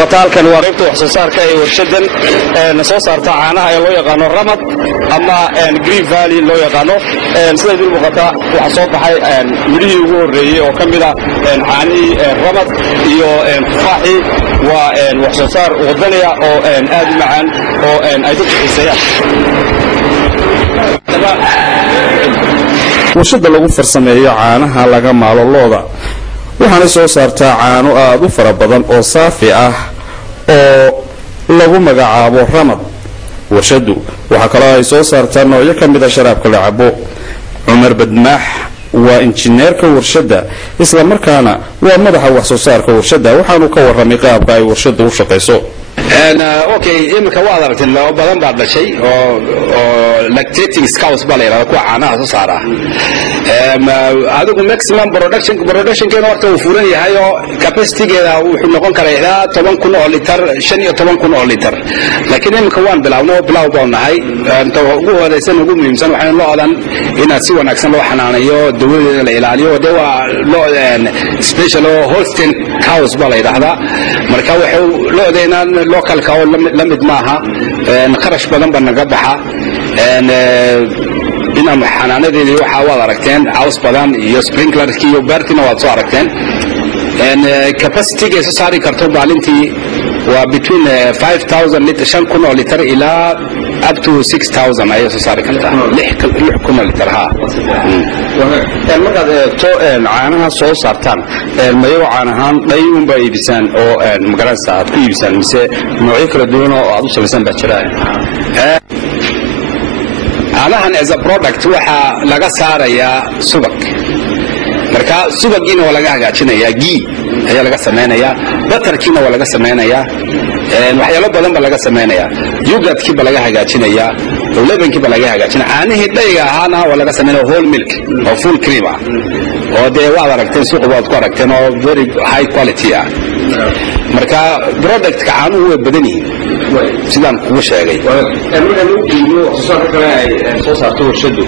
muuqata halkan waa qaybta wax soo saarka ee warshadan soo saarta caanaha ee loo yaqaano Ramad ama Green Valley loo yaqaano sida idin muuqata waxa soo baxay midhihii ugu horeeyay oo kamid ah caanihii Ramad iyo tufaaxi waa wax soo saar wadaniya oo aad u macaan oo ay dadku xiiseeyaan warshada lagu farsameeyo caanaha laga maalo looda waxaana soo saartaa caano aad u fara badan oo saafi ah oo lagu magacaabo Ramad warshadu waxa kale ay soo saartaa noocyo kamid ah sharaabka la cabo Umar Badmaax waa injineerka warshada isla markaana waa madaxa wax soo saarka warshada waxaanu ka waramay qaabka ay warshadu u shaqeyso okay imika waa aragteen loo badan baa dhashay oo lactating cows baa la yiraahdaa kuwa caanaha soo saara adigu maximum production keena horta uu furan yahay oo capacity-geeda wuxuu noqon karaa ilaa 10,000 oo litir 15,000 oo litir laakiin imika waan bilaw baan inta ugu horeysan ugu muhiimsan waxaan loo odan in si wanaagsan loo xanaaneeyo dawladeeda la ilaaliyo waa loo special Holstein cows baa la yiraahdaa marka wuxuu loo odeynaa local cow lamid maaha qarash badan baa naga baxa inaan xanaanadeedii waxa wada aragteen caws badan iyo sprinklerki iyo beertina waad soo aragteen capacity-ga soo saari karto maalintii waa between 5,000 liter 5,000 liter ilaa up to 6,000 ay soo saari kartaa 6,000 liter ha markaad eegto caanaha soo saartaan mayo caanahan dhayuun baa iibisaan oo magaranaysa aad ku iibisaan mise noocyo kala duwan oo aad u samaysan baa jira caanahan as a product waxa laga saarayaa subag marka subagiina waa laga hagaajinayaa ghee ayaa laga sameeyaa butterkiina waa laga sameeyaa waxyaalo badan baa laga sameeyaa yogurtkii baa laga hagaajinayaa lebankii baa laga hagaajinayaa caanihii dhayga ahaana waa laga sameeyaa whole milk oo full cream ah oo dee waad aragteen suuqa waad ku aragteen oo very high quality ah marka product ka caanuhu way badan yihiin sidaan kugu sheegay marka loo qiimeeyo soo saarka kale ay soo saarto warshadu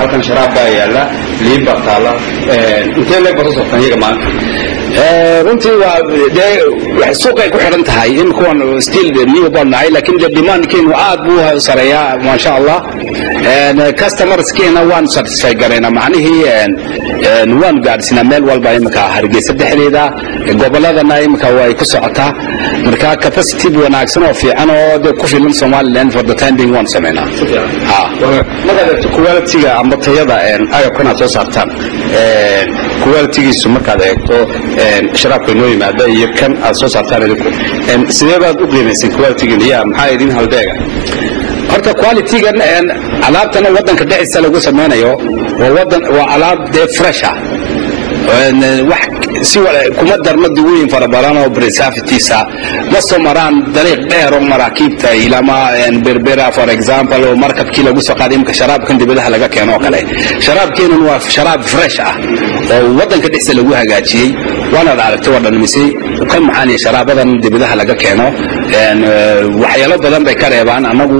halkan sharaab baa yaala liin baa taala intee leeg soo saartaan iyaga maanta runtii waa dee suuqa ay ku xiran tahay in kuwan still new badnaay laakiin demand keenu aad buu sareeyaa ma sha Allah customers keena waan satisfy gareena macnihii waan gaarsiinaa meel walba imika Hargeysa dhexdeeda goboladana imika way ku socotaa marka capacity wanaagsan oo fiican oo ku filan Somaliland for the time being one sameena marka quality-ga ama tayada agabkana soo saartaan quality-giisu markaad eegto sharaabka inoo yimaada iyo kan aad soo saartaan idinku sidee baad u qiimaysan quality-gan iyo maxaa idin halbeega horta quality-gan alaabtana wadanka dhexdiisa lagu sameeyo waa alaab dee fresh ah wax si kuma darma duwooyin fara badan oo preservatives ma soo maraan dariiq dheer oo maraakiibta ilama berbera for example oo markabkii lagu soo qaaday imka sharaabkan dibadaha laga keeno kale sharaabkeenu waa sharaab fresh ah oo wadanka dhexdiisa lagu hagaajiyay waana aragtay wadan misay ka maxaan sharaabadan dibadaha laga keeno waxyaalo badan bay ka reebaan anagu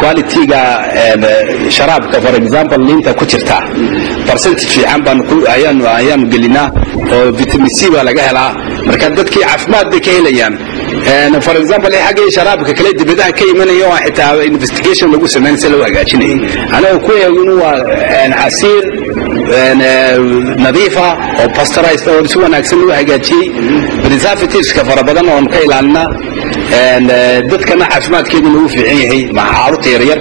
quality-ga sharaabka for example linta ku jirta percentage fiican baan ku ayaan gelinaa oo vitamin C baa laga helaa marka dadkii caafimaad bay ka helayaan for example xagga sharaabka kale dibadaha ka imanayo oo xitaa investigation lagu sameeyay si loo hagaajinayo anagu ku eegno waa casiir nadiifa oo pasteurized oo si wanaagsan loo hagaajiyay preservatives ka fara badan oo ka ilaalina dadkana caafimaadkeedu uu fiican yahay ma caruurta yaryar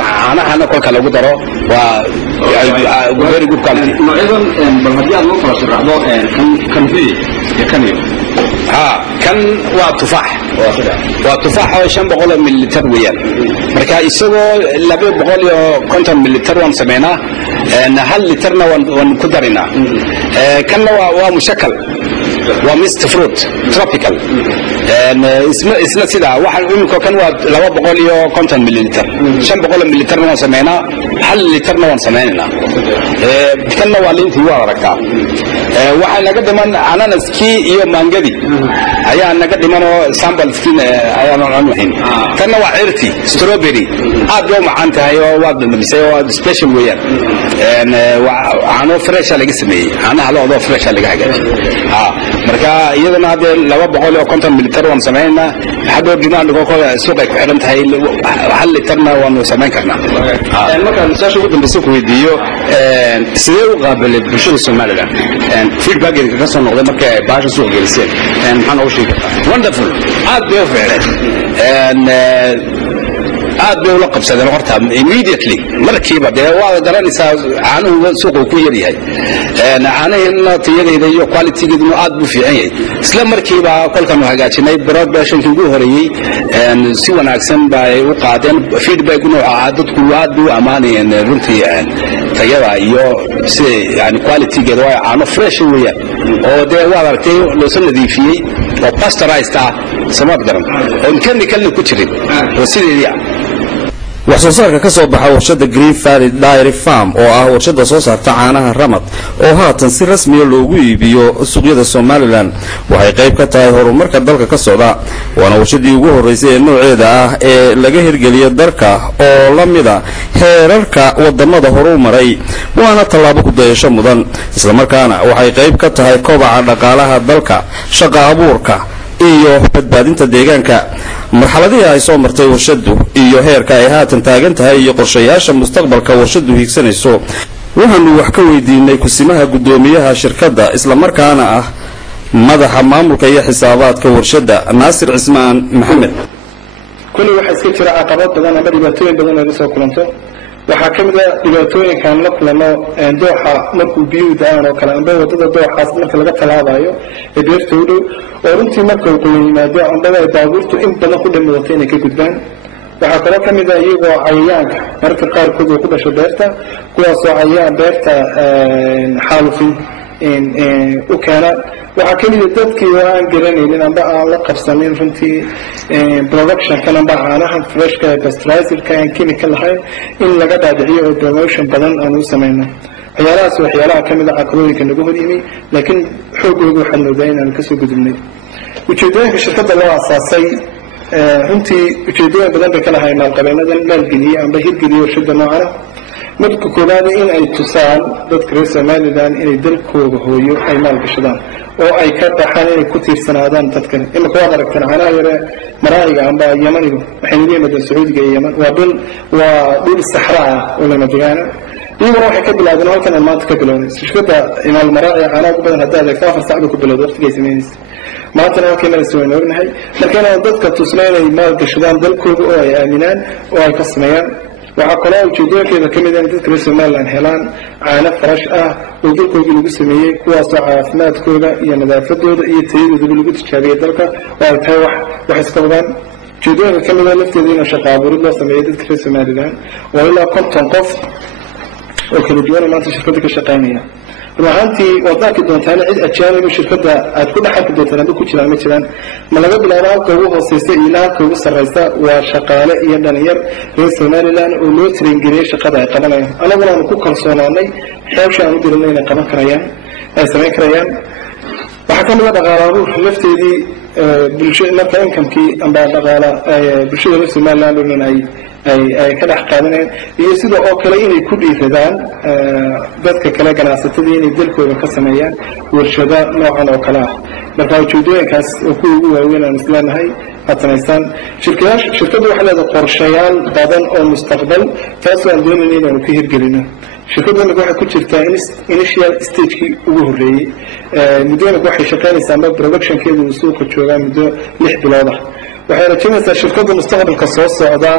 macaanaha kolka lagu daro waa very good quality noocyada bal hadii aad loo kala sharaxdo kan kan waa tufaax waa tufaax oo 500 mililiter weeyaan marka isagoo 250 mililiter waan sameynaa hal literna waan ku darinaa kanna waa mushakal waa mixed fruit tropical isna sida waxa imika kan waa 250 mililiter 500 mililiter waan sameynaa hal literna waan sameynaa kanna waa lintii waa aragtaa waxaa naga dhiman ananaskii iyo maangadi ayaa naga dhiman oo sambalskiin ayaan aan lahayn tanna waa cirti strawberry aad bay u macaan tahay oo waa dhamisay oo special weeyaan caano fresh laga sameeyay caanaha loo fresh laga hagaajiyay marka iyadana hadda 250 mililitr waan sameeynaa hadda demand kooda suuqa ku xiran tahay hal litarna waan sameyn karnaa marka meesha ugu dambeysay ku weydiiyo sidee u qaabilay bulshada Soomaaliland feedback ka soo noqday marka ay baasha suuq gelisay maxaan u sheegi kartaa wonderful aad bay u fiicnay aad bay ula qabsadeen horta immediately markiiba dee waa garanaysaa caanuhu suuqa ku yar yahay caanaheena tayadeeda iyo quality-geeduna aad buu fiican yahay isla markiiba kolkan hagaajinay production-kii ugu horeeyay si wanaagsan bay u qaadeen feedback-una dadku aad buu amaanayeen runtii tayada iyo si yani quality-geeda waa caano fresh weeyaan oo dee waa aragtay loo soo nadiifiyay oo pasteurized samad garan oo chemical ku jirin oo sideedii wax soo saarka ka soo baxa warshada Green Valley Dairy Farm oo ah warshada soo saarta caanaha Ramad oo haatan si rasmi ah loogu iibiyo suuqyada Soomaaliland waxay qayb ka tahay horumarka dalka ka socda waana warshadii ugu horeysay ee nooceeda ah ee laga hirgeliyo dalka oo la mid ah heerarka wadamada horumaray waana tallaabo ku dayasho mudan isla markaana waxay qayb ka tahay kobaca dhaqaalaha dalka shaqo abuurka iyo badbaadinta deegaanka marxaladii ay soo martay warshadu iyo heerka ay haatan taagan tahay iyo qorshayaasha mustaqbalka warshadu higsanayso waxaanu wax ka weydiinay kusimaha gudoomiyaha shirkadda isla markaana ah madaxa maamulka iyo xisaabaadka warshada Naasir Cismaan Maxamed kulli waxa iska jira caqabad badan ama dhibaatooyin badan oo soo kulanto waxa kamid ah dhibaatooyinkan la kulano dooxa markuu biyo daan oo kala amba wadada dooxaas marka laga talaabayo ee beerta u dhow oo runtii marka uu yimaado amba baabuurtu in badan ku dhimatay inay ka gudbaan waxa kale kamid ah iyagoo cayayaanka marka qaarkood ku dhasho beerta kuwaas oo cayayaan beerta xaalufin u keena waxa kamid ah dadkii aan garanaynin amba aan la qabsanin runtii production kan amba caanaha freshka pasteurized-ka aan chemical lahayn in laga dhaadhiciyo oo promotion badan aan u sameyno waxyaalahaas waxyaalaha kamid ah caqabooyinka nagu hor yimi laakiin xoogooda waxaan moodaa inaan kasoo gudubnay ujeedooyinka shirkadda loo asaasay runtii ujeedooyin badan bay ka lahayn maalqabeenadan maalgeliyey amba hirgeliyey warshada noocana marka koowaad in ay tusaan dadka reer Soomaaliland inay dalkooda hooyo ay maalgashadaan oo ay ka baxaan inay ku tiirsanaadaan dadka imika waad aragtaan caanaha yare maraayiga amba yamaniga waxay leeyihiin Sacuudiga iyo Yaman waa dhul saxraa oo lama degaana iyaguna waxay ka bilaabeen halkan maanta ka bilowday shirkadda imaal maraayi caanaha badan hadda ay 4 saac ku bilowday waqtigay sameeyeen maantana waa keenay soo noognahay markana dadka tusnaan ay maalgashadaan dalkooda oo ay aaminaan oo ay ka sameeyaan waxa kale oo ujeedooyinkeeda kamid ah dadka Soomaaliland helaan caano fresh ah oo dalkooda lagu sameeyay kuwaas oo caafimaadkooda iyo nadaafadooda iyo tayadooda lagu tijaabiyay dalka oo ay tahay wax iska badan ujeedooyinka kamid ah lafteeda in shaqo abuurid loo sameeyo dadka Soomaaliland oo ilaa 50 qof oo kala duwan maanta shirkadda ka shaqeynaya ruuxantii wadaadka doontaan cid ajaanib shirkadda aad ku dhaxalka doontaan ku jiraan ma jiraan ma laga bilaabo halka ugu hooseysay ilaa halka ugu sarreysa waa shaqaale iyo dhalinyar reer Soomaaliland oo loo train-gareeyay shaqada ay qabanayaan anaguna aan ku kalsoonaanay xeebsha aan u dirinay inay qaban karayaan ay sameyn karayaan waxa kamid ah dhaqaalaha lafteedii bulshada marka income-kii amba dhaqaala bulshada reer Soomaaliland ay ka dhex qaadanayaan iyo sidoo oo kale inay ku dhiiradaan dadka kale ganacsatada inay dalkooda ka sameeyaan warshada noocan oo kale ah marka ujeedooyinkaas oo ku ugu waaweyn aan isleenahay hatanaysaan shirkaddu waxay leedahay qorshayaal badan oo mustaqbal taasoo aan doonayno inaan ku hirgelino shirkaddu waxay ku jirtaa initial stage-kii ugu horeeyay muddo waxay shaqeynaysaa ama production-keedu uu suuqa joogaa muddo 6 bilood ah waxay rajaynaysaa shirkadda mustaqbalka soo socda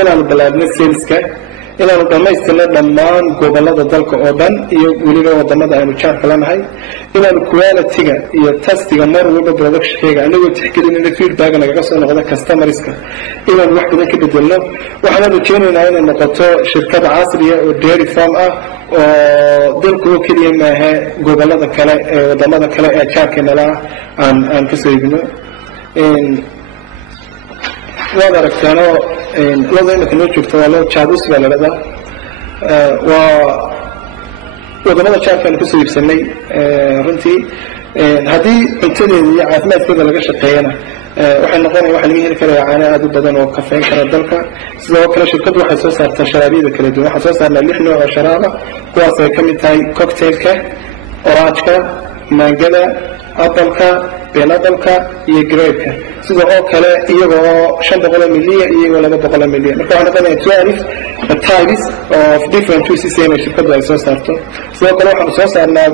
inaanu bilaabno saleska inaanu dhammaystirno dhammaan gobolada dalka oo dhan iyo weliba wadamada aynu jaarka lanahay inaanu quality-ga iyo tastiga mar walba production-keega anagoo tixgelinayna feedback nagaga soo noqda customerska inaanu wax badan ka bedelno waxaan rajaynaynaa inay noqoto shirkad casriya oo dairy farm ah oo dalka oo keliya maaha gobolada kale ee wadamada kale ee jaarka nala aan ka soo iibino waad aragtaanoo lada imika noo joogta waa loo jaadus baa ladhadaa waa wadamada jaarkaan kusoo iibsanay runtii haddii cuntadeeda iyo caafimaadkeeda laga shaqeeyana waxay noqonaya waxa laga heli karaya caano aad u badan oo kafeyn kara dalka sidoo kale shirkaddu waxay soo saartaa sharaabyada kala duwan waxaan soo saarnaa 6 nooc oo sharaaba kuwaas ay ka mid tahay cocktailka oranjka maangada appalka beenadalka iyo grapeka sidoo oo kale iyagoo 500 milyan iyo 200 milyan marka waxaan noqonayaa 12 types of different juices ee shirkaddu ay soo saarto sidoo kale waxaan soo saarnaa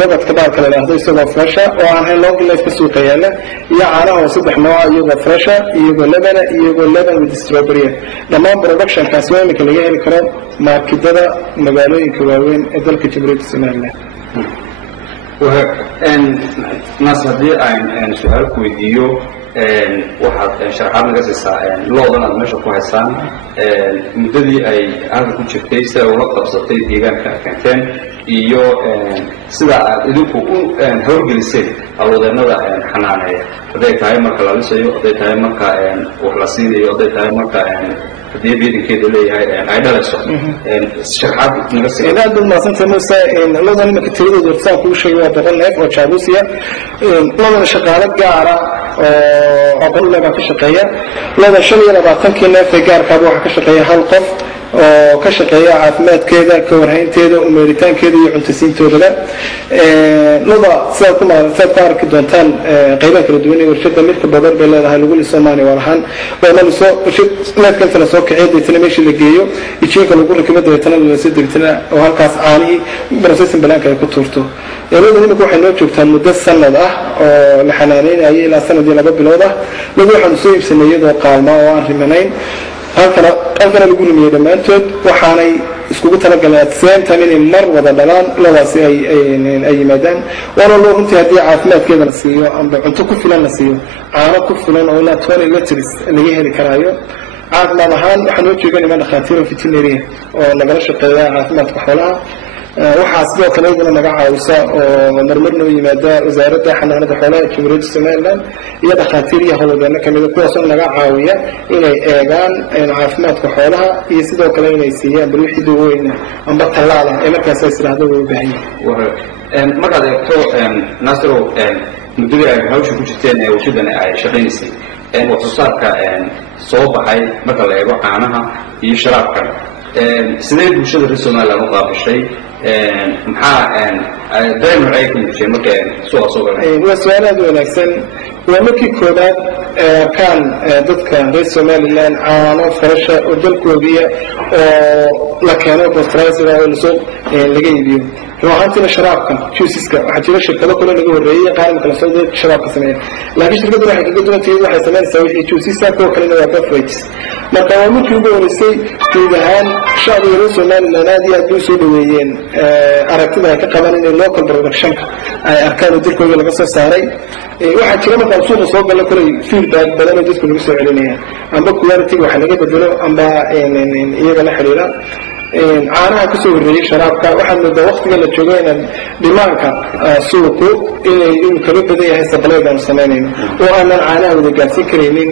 yogurt ka kala leedahay isagoo fresh oo aan hay long life ka suuqa yaala iyo caanaha oo 3 nooc iyagoo fresh iyagoo leban iyagoo leban with strawberry dhammaan production kaas waa in laga heli karo markidada magaalooyinka waaweyn ee dalka Jamhuuriyadda Soomaaliland naas haddii aan su-aal ku weydiiyo waxaad sharaxaad naga siisaa loodan aad meesha ku haysaan muddadii ay halka ku jirtay sida ula qabsatay deegaanka keenteen iyo sida aad idinku u hawlgeliseen hawlwadeennada xanaaneeya hadday tahay marka la lisayo hadday tahay marka wax la siinayo hadday tahay marka haddii biidankeeda leeyahay ay dhalayso sharaxaad naga siisaa aad baad mahadsantahay Muuse loodan imika tiradooda wartaan kuu sheegay waa 100 neef oo jaabuusiya loodan shaqaale gaar ah oo aqoon leh ka shaqeeya loodan 25 neef ee gaarka waxa ka shaqeeya hal qof oo ka shaqeeya caafimaadkeeda ka warhaynteeda umeeritaankeeda iyo cuntasiintoodaba looda sidaad ku maaraysaad ku arki doontaan qaybaha kala duwan ee warshada midka badan bay leedahay lagu liso Soomaaliya walahan waana liso warshad neefkan kala soo kacay deetana meeshii la geeyo ijiinka lagu rakibo deetana la soo degtana oo halkaas caani processing balaanka ay ku tuurto looda imika waxay noo joogtaan muddo sanad ah oo la xanaaneynayo ilaa sanad iyo 2 bilood ah looda waxaan soo iibsanay iyadoo qaalma oo aan rimanayn halkana lagu lumiyay dhammaantood waxaanay iskugu talagaleen same time inay mar wada dhalaan ladaasi ay yimaadaan waana loo runtii haddii caafimaadkeeda la siiyo amba cunto ku filan la siiyo caano ku filan oo ilaa 20 liters laga heli karaayo caafimaad ahaan waxaan noo jeegan imaan dhakhaatiir veterinary oo nagala shaqeeya caafimaadka xoolaha waxaa sidoo kale iyaduna naga caawisa oo marmar noo yimaada wasaaradda xanaanada xoolaha ee Jamhuuriyadda Soomaaliland iyo dhakhaatiir iyo hawlwadeeno kamid kuwaas oo naga caawiya inay eegaan caafimaadka xoolaha iyo sidoo kale inay siiyaan bal wixii dawooyin amba tallaal ee markaas ay siraahdo way u baahan yihiin markaad eegto Nasro muddadii ay hawsha ku jirteen ee warshadana ay shaqaynaysay wax soo saarka soo baxay marka la eego caanaha iyo sharaabka sidee bulshada reer Soomaaliland u qaabishay maxaa dareen ay ku jireen marka suuqa soo galay waa su'aal aad u wanaagsan waa markii koobaad kan dadka reer Soomaaliland caano fresh oo dalkooda oo la keeno bostraasiga oo la soo laga iibiyo waxaantina sharaabka juiceska waxa jira shirkado kale laga horeeyay qaar kala soo dad sharaabka sameeya laakiin shirkadu waxay kaga duwan tahay waxay sameynaysaa wixii juiceska oo kale waa beverages marka waa markii ugu horeysay guud ahaan shacbiga reer Soomaaliland aad iyo aad u soo dhaweeyeen aragtida ay ka qaban in local production ay arkaan dalkooda laga soo saaray waxa jira marka suuqa soo galay kulay feedback badan oo dadku lagu soo celinayaan amba quality waxa laga bedelo amba iyaga la xiriira caanaha ka soo horeeyay sharaabka waxaan moodaa waqtiga la joogo inaan dhimaanka suuqu inay kala badan yahay sabaleed aan sameynayno oo aanan caanaha wada gaarsiin karaynin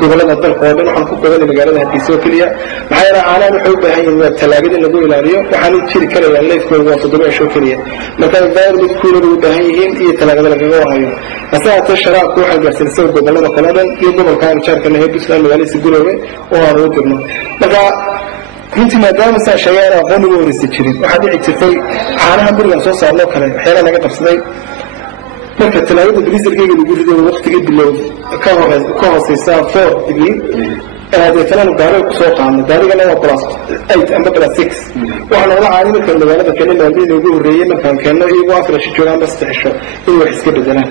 gobolada dalka oo dhan waxaan ku qodanay magaalada Hargeysa oo kaliya maxaa yeelay caanaha waxay u baahan yihiin waa talaagada lagu ilaaliyo waxaan jiri karaya leefkooda waa 7 cisho kaliya marka environment cooler u baahan yihiin iyo talaagada laga wahayo asaata sharaabku waxa gaarsiinaysa gobolada kala dhan iyo gobolka aan jaarka lahayd Puntland magaalada Guroowe oo aan u dirno marka runtii maadaama saa shayaan aqoon ugu horeysa jirin waxaa dhici jirtay caanaha burigan soo saarnoo kale waxyaala laga qabsaday marka talaagada blizzardkayga lagu rido waqtigii bilowd ka hooseysa 4 degree deetana gaari ku soo qaadno gaarigana waa plus 8 amba plus 6 waxaan la caani marka magaalada kale maalmihii ugu horeeyay markaan keenno iyagoo afrash joogaan bas taxsho in wax iska bedelaan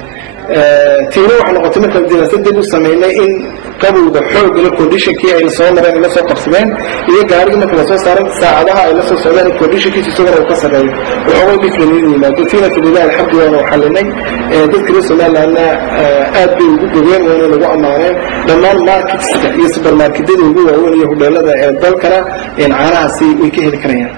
tiina waxaan noqotay markaan diraasadii u sameynay in qabowga xoog leh conditionkii ay soo mareen la soo qabsadeen iyo gaariga marka la soo saaray saacadaha ay la soo socdaan conditionkiisa isagoo uu ka sareeyo wuxuu different yimaado tiina kaliya alxamdulillah oo xalinay dadka reer Soomaaliland aad bay ugu dhaween oo lagu amaaneen dhammaan marketska iyo supermarketyada ugu waaweyn iyo hoteelada ee dalkana in caanahaasi way ka heli karayaan